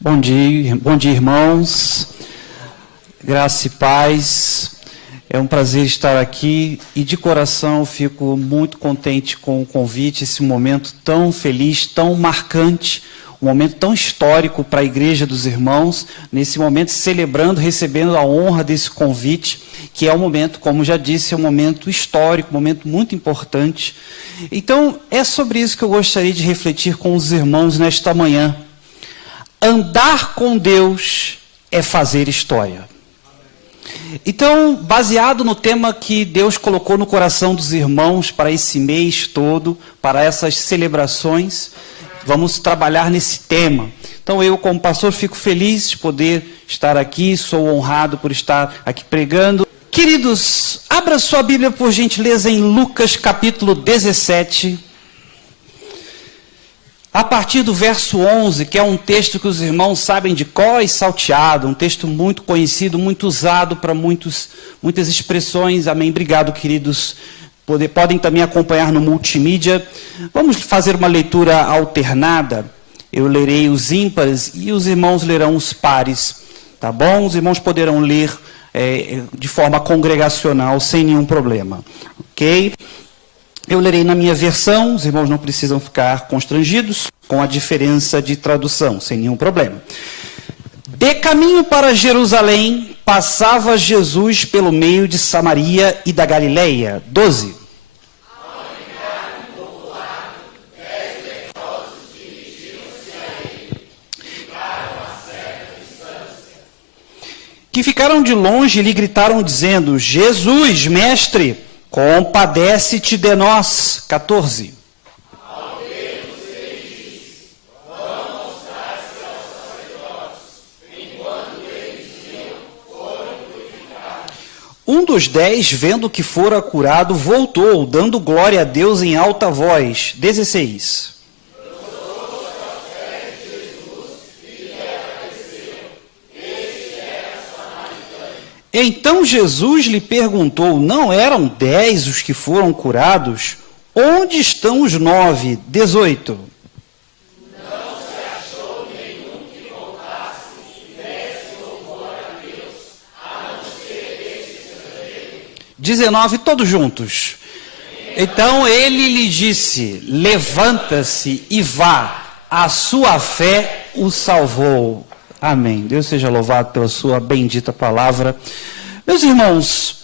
Bom dia, irmãos. Graça e paz. É um prazer estar aqui e de coração fico muito contente com o convite, esse momento tão feliz, tão marcante, um momento tão histórico para a Igreja dos Irmãos, nesse momento celebrando, recebendo a honra desse convite, que é um momento, como já disse, é um momento histórico, um momento muito importante. Então, é sobre isso que eu gostaria de refletir com os irmãos nesta manhã. Andar com Deus é fazer história. Então, baseado no tema que Deus colocou no coração dos irmãos para esse mês todo, para essas celebrações, vamos trabalhar nesse tema. Então, eu, como pastor, fico feliz de poder estar aqui, sou honrado por estar aqui pregando. Queridos, abra sua Bíblia, por gentileza, em Lucas capítulo 17. A partir do verso 11, que é um texto que os irmãos sabem de cor e salteado, um texto muito conhecido, muito usado para muitas expressões. Amém. Obrigado, queridos. Podem também acompanhar no multimídia. Vamos fazer uma leitura alternada. Eu lerei os ímpares e os irmãos lerão os pares. Tá bom? Os irmãos poderão ler de forma congregacional, sem nenhum problema. Ok? Eu lerei na minha versão, os irmãos não precisam ficar constrangidos com a diferença de tradução, sem nenhum problema. De caminho para Jerusalém, passava Jesus pelo meio de Samaria e da Galileia. 12. Que ficaram de longe e lhe gritaram dizendo: Jesus, mestre, compadece-te de nós. 14. Um dos 10, vendo que fora curado, voltou, dando glória a Deus em alta voz. 16. Então Jesus lhe perguntou: não eram 10 os que foram curados? Onde estão os 9? 18. Não se achou nenhum que voltasse e desse louvor a Deus, a não ser este estrangeiro. 19, todos juntos. Então ele lhe disse: levanta-se e vá, a sua fé o salvou. Amém. Deus seja louvado pela sua bendita palavra. Meus irmãos,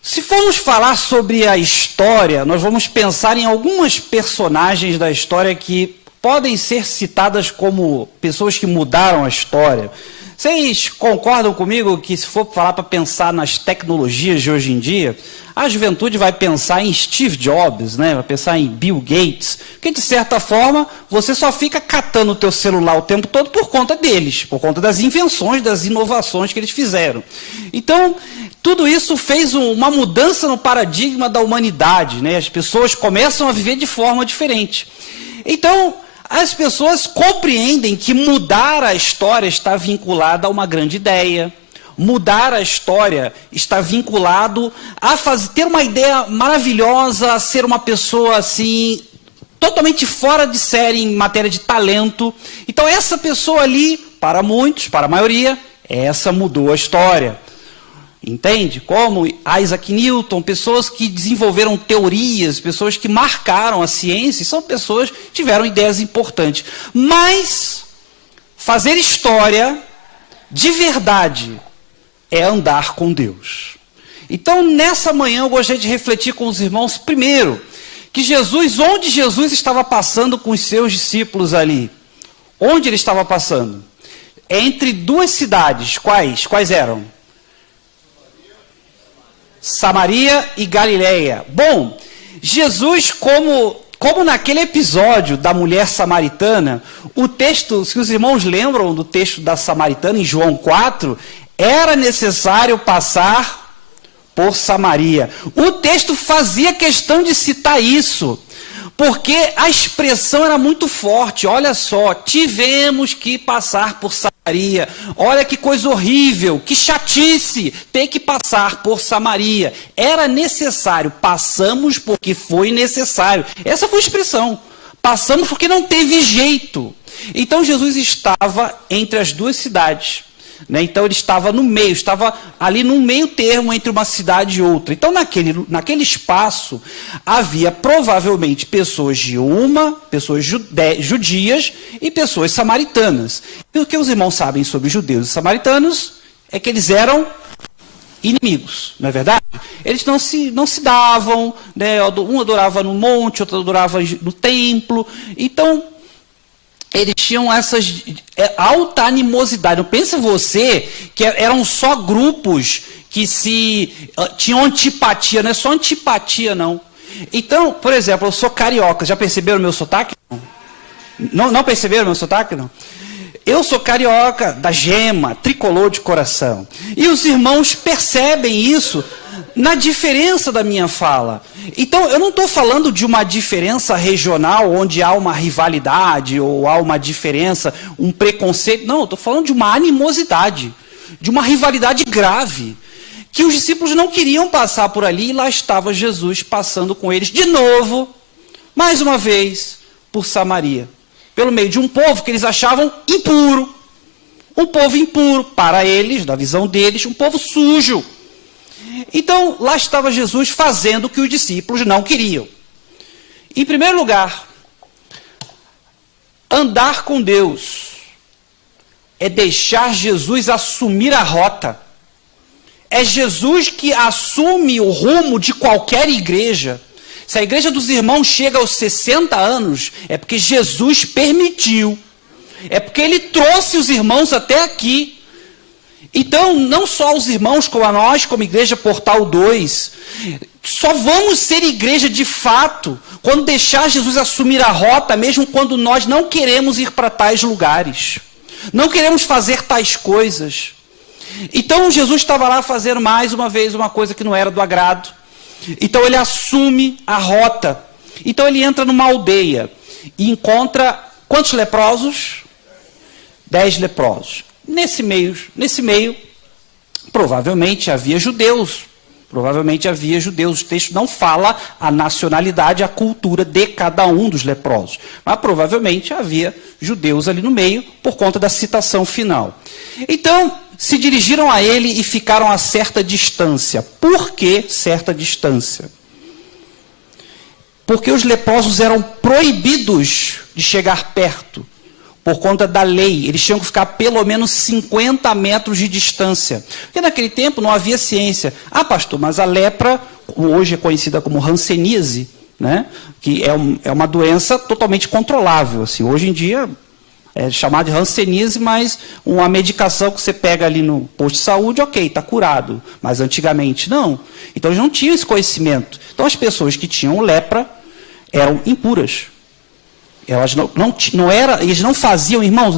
se formos falar sobre a história, nós vamos pensar em algumas personagens da história que podem ser citadas como pessoas que mudaram a história. Vocês concordam comigo que se for falar para pensar nas tecnologias de hoje em dia, a juventude vai pensar em Steve Jobs, né? Vai pensar em Bill Gates, porque de certa forma você só fica catando o teu celular o tempo todo por conta deles, por conta das invenções, das inovações que eles fizeram. Então, tudo isso fez uma mudança no paradigma da humanidade, né? As pessoas começam a viver de forma diferente. Então, as pessoas compreendem que mudar a história está vinculada a uma grande ideia. Mudar a história está vinculado a ter uma ideia maravilhosa, a ser uma pessoa assim, totalmente fora de série em matéria de talento. Então essa pessoa ali, para muitos, para a maioria, essa mudou a história. Entende? Como Isaac Newton, pessoas que desenvolveram teorias, pessoas que marcaram a ciência, são pessoas que tiveram ideias importantes. Mas fazer história de verdade é andar com Deus. Então, nessa manhã, eu gostaria de refletir com os irmãos, primeiro, que Jesus, onde Jesus estava passando com os seus discípulos ali? Onde ele estava passando? Entre duas cidades, quais eram? Samaria e Galileia. Bom, Jesus, como naquele episódio da mulher samaritana, o texto, se os irmãos lembram do texto da samaritana em João 4, era necessário passar por Samaria. O texto fazia questão de citar isso, Porque a expressão era muito forte. Olha só, tivemos que passar por Samaria. Olha que coisa horrível, que chatice ter que passar por Samaria. Era necessário, passamos porque foi necessário. Essa foi a expressão. Passamos porque não teve jeito. Então Jesus estava entre as duas cidades. Né? Então ele estava no meio, estava ali no meio termo entre uma cidade e outra. Então naquele espaço havia provavelmente pessoas judias e pessoas samaritanas. E o que os irmãos sabem sobre judeus e samaritanos é que eles eram inimigos, não é verdade? Eles não se davam, né? Um adorava no monte, outro adorava no templo. Então eles tinham essas alta animosidade. Não pense você que eram só grupos que tinham antipatia, não é só antipatia, não. Então, por exemplo, eu sou carioca, já perceberam o meu sotaque? Não perceberam o meu sotaque, não? Eu sou carioca, da gema, tricolor de coração. E os irmãos percebem isso na diferença da minha fala. Então, eu não estou falando de uma diferença regional, onde há uma rivalidade, ou há uma diferença, um preconceito. Não, eu estou falando de uma animosidade, de uma rivalidade grave, que os discípulos não queriam passar por ali, e lá estava Jesus passando com eles de novo, mais uma vez, por Samaria. Pelo meio de um povo que eles achavam impuro. Um povo impuro, para eles, na visão deles, um povo sujo. Então, lá estava Jesus fazendo o que os discípulos não queriam. Em primeiro lugar, andar com Deus é deixar Jesus assumir a rota. É Jesus que assume o rumo de qualquer igreja. Se a igreja dos irmãos chega aos 60 anos, é porque Jesus permitiu. É porque ele trouxe os irmãos até aqui. Então, não só os irmãos, como a nós, como Igreja Portal 2, só vamos ser igreja de fato quando deixar Jesus assumir a rota, mesmo quando nós não queremos ir para tais lugares. Não queremos fazer tais coisas. Então, Jesus estava lá fazendo mais uma vez uma coisa que não era do agrado. Então ele assume a rota. Então ele entra numa aldeia e encontra quantos leprosos? 10 leprosos. Nesse meio, provavelmente havia judeus. O texto não fala a nacionalidade, a cultura de cada um dos leprosos. Mas provavelmente havia judeus ali no meio, por conta da citação final. Então, se dirigiram a ele e ficaram a certa distância. Por que certa distância? Porque os leprosos eram proibidos de chegar perto. Por conta da lei, eles tinham que ficar pelo menos 50 metros de distância. Porque naquele tempo não havia ciência. Ah, pastor, mas a lepra, hoje é conhecida como hanseníase, né? Que é uma doença totalmente controlável. Assim, hoje em dia é chamada de hanseníase, mas uma medicação que você pega ali no posto de saúde, ok, está curado. Mas antigamente não. Então eles não tinham esse conhecimento. Então as pessoas que tinham lepra eram impuras. Elas eles não faziam, irmãos,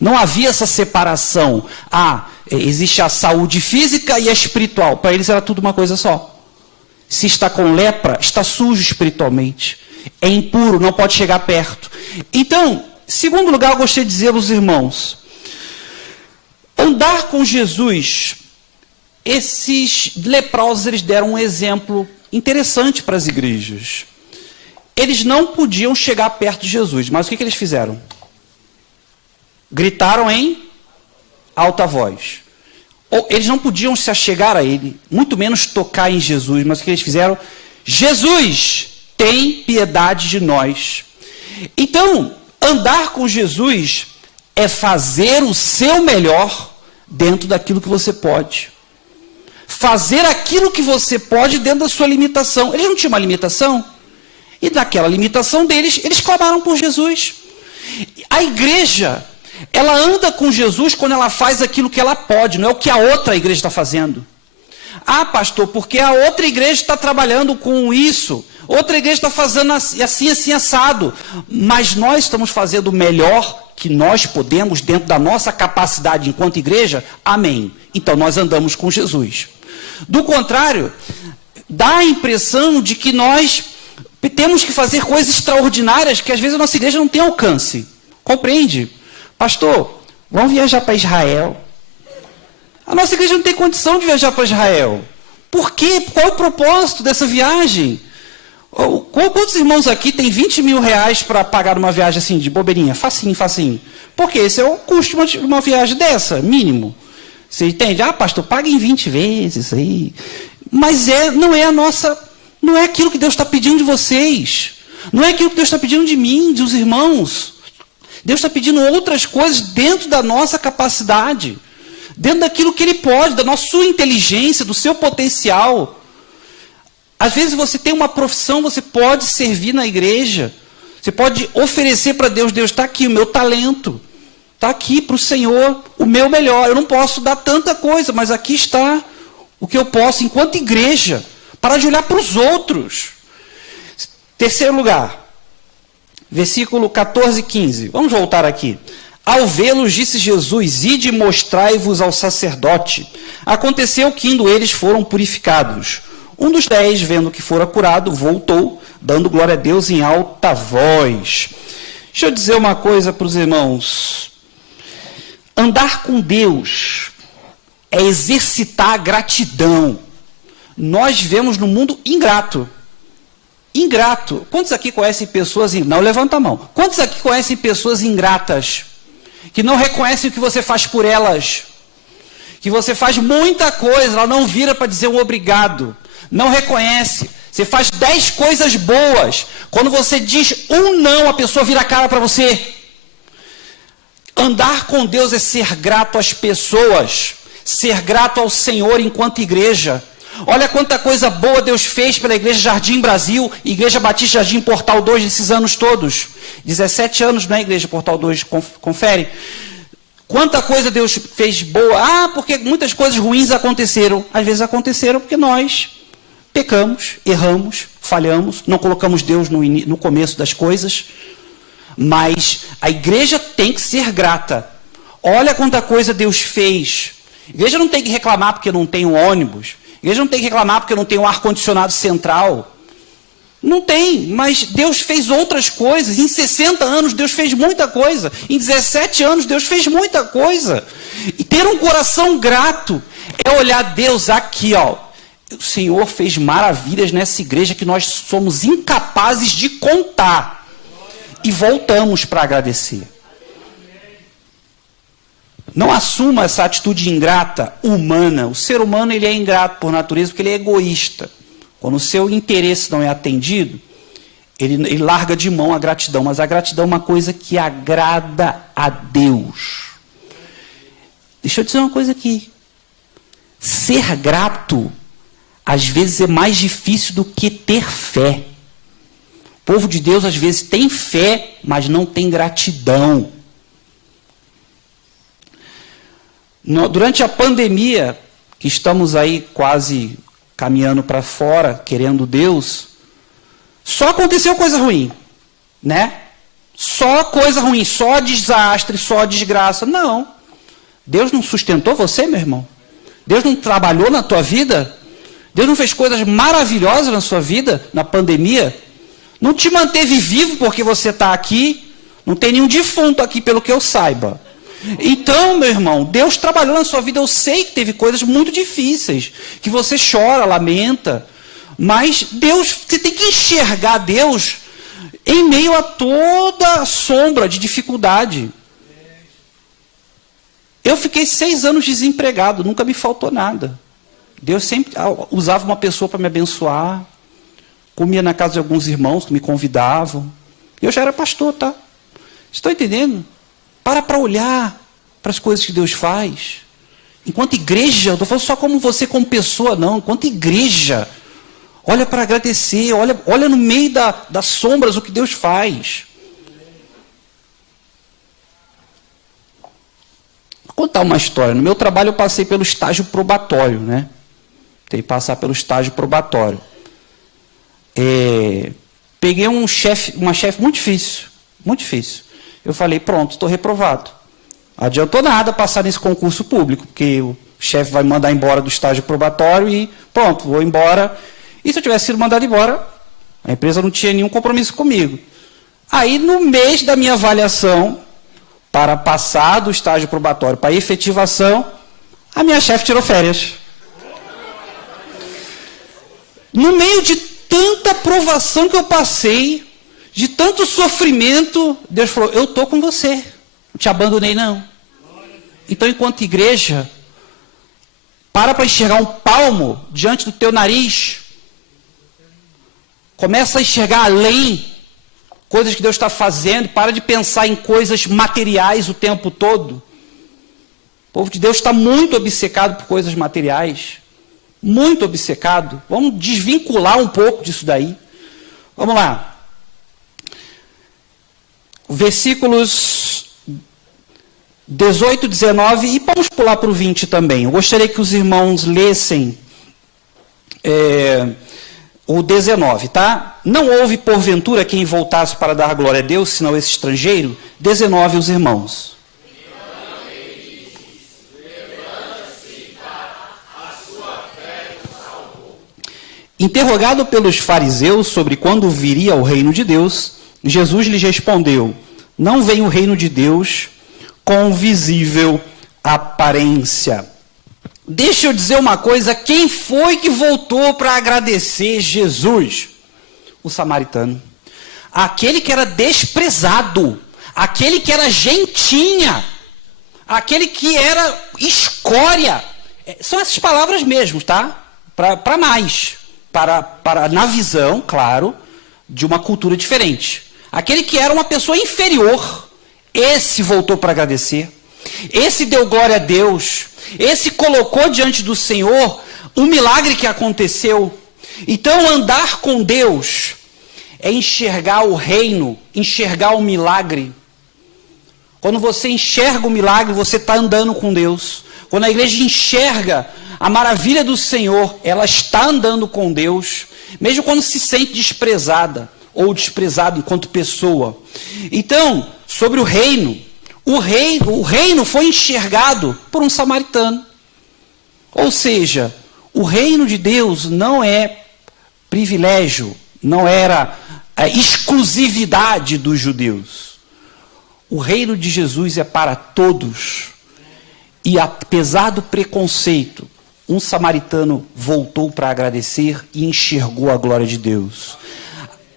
não havia essa separação. Existe a saúde física e a espiritual. Para eles era tudo uma coisa só. Se está com lepra, está sujo espiritualmente. É impuro, não pode chegar perto. Então, segundo lugar, eu gostaria de dizer aos irmãos, andar com Jesus, esses leprosos, eles deram um exemplo interessante para as igrejas. Eles não podiam chegar perto de Jesus, mas o que eles fizeram? Gritaram em alta voz. Eles não podiam se achegar a ele, muito menos tocar em Jesus, mas o que eles fizeram? Jesus, tem piedade de nós. Então, andar com Jesus é fazer o seu melhor dentro daquilo que você pode. Fazer aquilo que você pode dentro da sua limitação. Eles não tinham uma limitação? E naquela limitação deles, eles clamaram por Jesus. A igreja, ela anda com Jesus quando ela faz aquilo que ela pode, não é o que a outra igreja está fazendo. Ah, pastor, porque a outra igreja está trabalhando com isso, outra igreja está fazendo assim, assado. Mas nós estamos fazendo o melhor que nós podemos dentro da nossa capacidade enquanto igreja, amém. Então nós andamos com Jesus. Do contrário, dá a impressão de que nós Temos que fazer coisas extraordinárias que às vezes a nossa igreja não tem alcance. Compreende? Pastor, vamos viajar para Israel. A nossa igreja não tem condição de viajar para Israel. Por quê? Qual é o propósito dessa viagem? Quantos irmãos aqui têm 20 mil reais para pagar uma viagem assim, de bobeirinha? Facinho, facinho. Porque esse é o custo de uma viagem dessa, mínimo. Você entende? Ah, pastor, paga em 20 vezes aí. Mas não é aquilo que Deus está pedindo de vocês. Não é aquilo que Deus está pedindo de mim, dos irmãos. Deus está pedindo outras coisas dentro da nossa capacidade. Dentro daquilo que Ele pode, da sua inteligência, do seu potencial. Às vezes você tem uma profissão, você pode servir na igreja. Você pode oferecer para Deus, Deus, está aqui o meu talento. Está aqui para o Senhor o meu melhor. Eu não posso dar tanta coisa, mas aqui está o que eu posso, enquanto igreja. Parar de olhar para os outros. Terceiro lugar, versículo 14 e 15. Vamos voltar aqui. Ao vê-los, disse Jesus, ide e mostrai-vos ao sacerdote. Aconteceu que indo eles foram purificados. Um dos 10, vendo que fora curado, voltou, dando glória a Deus em alta voz. Deixa eu dizer uma coisa para os irmãos. Andar com Deus é exercitar a gratidão. Nós vivemos num mundo ingrato. Ingrato. Quantos aqui conhecem pessoas... Não, levanta a mão. Quantos aqui conhecem pessoas ingratas? Que não reconhecem o que você faz por elas? Que você faz muita coisa, ela não vira para dizer um obrigado. Não reconhece. Você faz 10 coisas boas. Quando você diz um não, a pessoa vira a cara para você. Andar com Deus é ser grato às pessoas. Ser grato ao Senhor enquanto igreja. Olha quanta coisa boa Deus fez pela Igreja Jardim Brasil, Igreja Batista Jardim Portal 2, nesses anos todos. 17 anos na Igreja Portal 2, confere. Quanta coisa Deus fez boa. Ah, porque muitas coisas ruins aconteceram. Às vezes aconteceram porque nós pecamos, erramos, falhamos, não colocamos Deus no começo das coisas. Mas a igreja tem que ser grata. Olha quanta coisa Deus fez. A igreja não tem que reclamar porque não tem um ônibus. A igreja não tem que reclamar porque não tem um ar-condicionado central. Não tem, mas Deus fez outras coisas. Em 60 anos Deus fez muita coisa. Em 17 anos Deus fez muita coisa. E ter um coração grato é olhar Deus aqui, ó. O Senhor fez maravilhas nessa igreja que nós somos incapazes de contar. E voltamos para agradecer. Não assuma essa atitude ingrata, humana. O ser humano ele é ingrato por natureza porque ele é egoísta. Quando o seu interesse não é atendido, ele larga de mão a gratidão. Mas a gratidão é uma coisa que agrada a Deus. Deixa eu dizer uma coisa aqui. Ser grato, às vezes, é mais difícil do que ter fé. O povo de Deus, às vezes, tem fé, mas não tem gratidão. Durante a pandemia, que estamos aí quase caminhando para fora, querendo Deus, só aconteceu coisa ruim, né? Só coisa ruim, só desastre, só desgraça. Não. Deus não sustentou você, meu irmão? Deus não trabalhou na tua vida? Deus não fez coisas maravilhosas na sua vida, na pandemia? Não te manteve vivo porque você está aqui? Não tem nenhum defunto aqui, pelo que eu saiba. Então, meu irmão, Deus trabalhou na sua vida. Eu sei que teve coisas muito difíceis, que você chora, lamenta, mas Deus, você tem que enxergar Deus em meio a toda a sombra de dificuldade. Eu fiquei 6 anos desempregado, nunca me faltou nada. Deus sempre usava uma pessoa para me abençoar, comia na casa de alguns irmãos que me convidavam. Eu já era pastor, tá? Estão entendendo? Para olhar para as coisas que Deus faz. Enquanto igreja, eu estou falando só como você, como pessoa, não. Enquanto igreja, olha para agradecer, olha no meio das sombras o que Deus faz. Vou contar uma história. No meu trabalho eu passei pelo estágio probatório, né? Tem que passar pelo estágio probatório. Peguei uma chefe muito difícil, muito difícil. Eu falei, pronto, estou reprovado. Não adiantou nada passar nesse concurso público, porque o chefe vai me mandar embora do estágio probatório e pronto, vou embora. E se eu tivesse sido mandado embora, A empresa não tinha nenhum compromisso comigo. Aí, no mês da minha avaliação, para passar do estágio probatório para a efetivação, a minha chefe tirou férias. No meio de tanta provação que eu passei, de tanto sofrimento, Deus falou, eu estou com você, não te abandonei não. Então, enquanto igreja, para enxergar um palmo diante do teu nariz, começa a enxergar além, coisas que Deus está fazendo, para de pensar em coisas materiais o tempo todo. O povo de Deus está muito obcecado por coisas materiais, muito obcecado. Vamos desvincular um pouco disso daí. Vamos lá. Versículos 18, 19 e vamos pular para o 20 também. Eu gostaria que os irmãos lessem o 19, tá? Não houve porventura quem voltasse para dar glória a Deus, senão esse estrangeiro. 19, os irmãos. Interrogado pelos fariseus sobre quando viria o reino de Deus, Jesus lhes respondeu, não vem o reino de Deus com visível aparência. Deixa eu dizer uma coisa, quem foi que voltou para agradecer Jesus? O samaritano. Aquele que era desprezado, aquele que era gentinha, aquele que era escória. São essas palavras mesmo, tá? Para mais. Para na visão, claro, de uma cultura diferente. Aquele que era uma pessoa inferior, esse voltou para agradecer. Esse deu glória a Deus. Esse colocou diante do Senhor um milagre que aconteceu. Então, andar com Deus é enxergar o reino, enxergar o milagre. Quando você enxerga o milagre, você está andando com Deus. Quando a igreja enxerga a maravilha do Senhor, ela está andando com Deus, mesmo quando se sente desprezada ou desprezado enquanto pessoa. Então, sobre o reino foi enxergado por um samaritano. Ou seja, o reino de Deus não é privilégio, não era a exclusividade dos judeus. O reino de Jesus é para todos. E apesar do preconceito, um samaritano voltou para agradecer e enxergou a glória de Deus.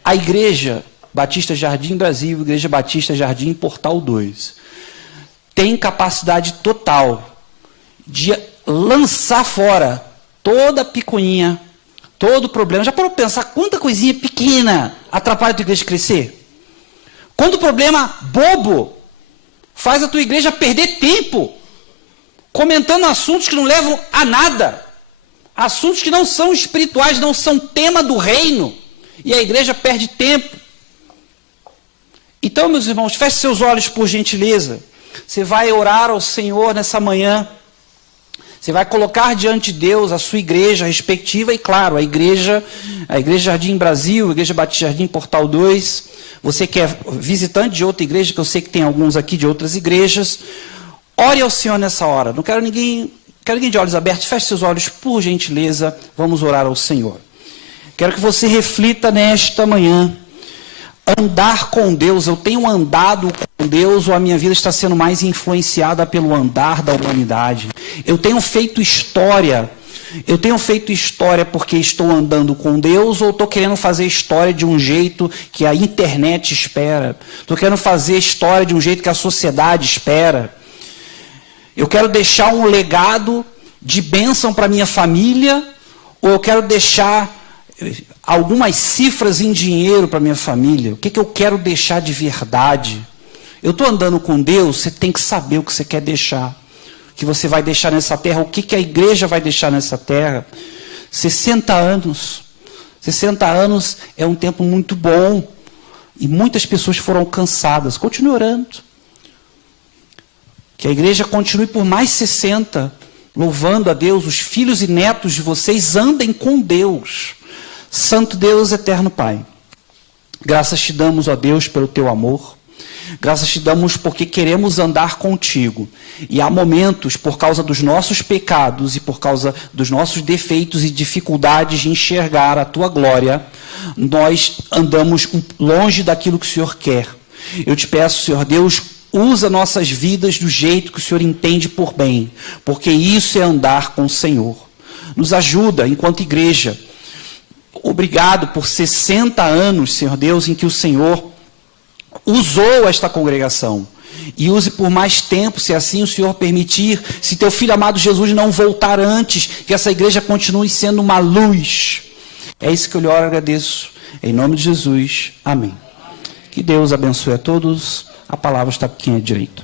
A Igreja Batista Jardim Brasil, Igreja Batista Jardim Portal 2, tem capacidade total de lançar fora toda a picuinha, todo o problema. Já parou para pensar quanta coisinha pequena atrapalha a tua igreja crescer? Quanto problema bobo faz a tua igreja perder tempo comentando assuntos que não levam a nada, assuntos que não são espirituais, não são tema do reino, e a igreja perde tempo. Então, meus irmãos, feche seus olhos por gentileza. Você vai orar ao Senhor nessa manhã. Você vai colocar diante de Deus a sua igreja respectiva e, claro, a igreja Jardim Brasil, a Igreja Batista Jardim Portal 2. Você que é visitante de outra igreja, que eu sei que tem alguns aqui de outras igrejas, ore ao Senhor nessa hora. Não quero ninguém de olhos abertos. Feche seus olhos, por gentileza. Vamos orar ao Senhor. Quero que você reflita nesta manhã. Andar com Deus, eu tenho andado com Deus ou a minha vida está sendo mais influenciada pelo andar da humanidade? Eu tenho feito história porque estou andando com Deus ou estou querendo fazer história de um jeito que a internet espera? Estou querendo fazer história de um jeito que a sociedade espera? Eu quero deixar um legado de bênção para minha família ou eu quero deixar algumas cifras em dinheiro para minha família? O que eu quero deixar de verdade? Eu estou andando com Deus, você tem que saber o que você quer deixar. O que você vai deixar nessa terra, o que a igreja vai deixar nessa terra. 60 anos. 60 anos é um tempo muito bom. E muitas pessoas foram alcançadas. Continue orando. Que a igreja continue por mais 60, louvando a Deus. Os filhos e netos de vocês andem com Deus. Santo Deus, eterno Pai, graças te damos, ó Deus, pelo teu amor. Graças te damos porque queremos andar contigo. E há momentos, por causa dos nossos pecados e por causa dos nossos defeitos e dificuldades de enxergar a tua glória, nós andamos longe daquilo que o Senhor quer. Eu te peço, Senhor Deus, usa nossas vidas do jeito que o Senhor entende por bem, porque isso é andar com o Senhor. Nos ajuda enquanto igreja. Obrigado por 60 anos, Senhor Deus, em que o Senhor usou esta congregação. E use por mais tempo, se assim o Senhor permitir, se teu Filho amado Jesus não voltar antes, que essa igreja continue sendo uma luz. É isso que eu lhe oro e agradeço. Em nome de Jesus. Amém. Que Deus abençoe a todos. A palavra está aqui à direita.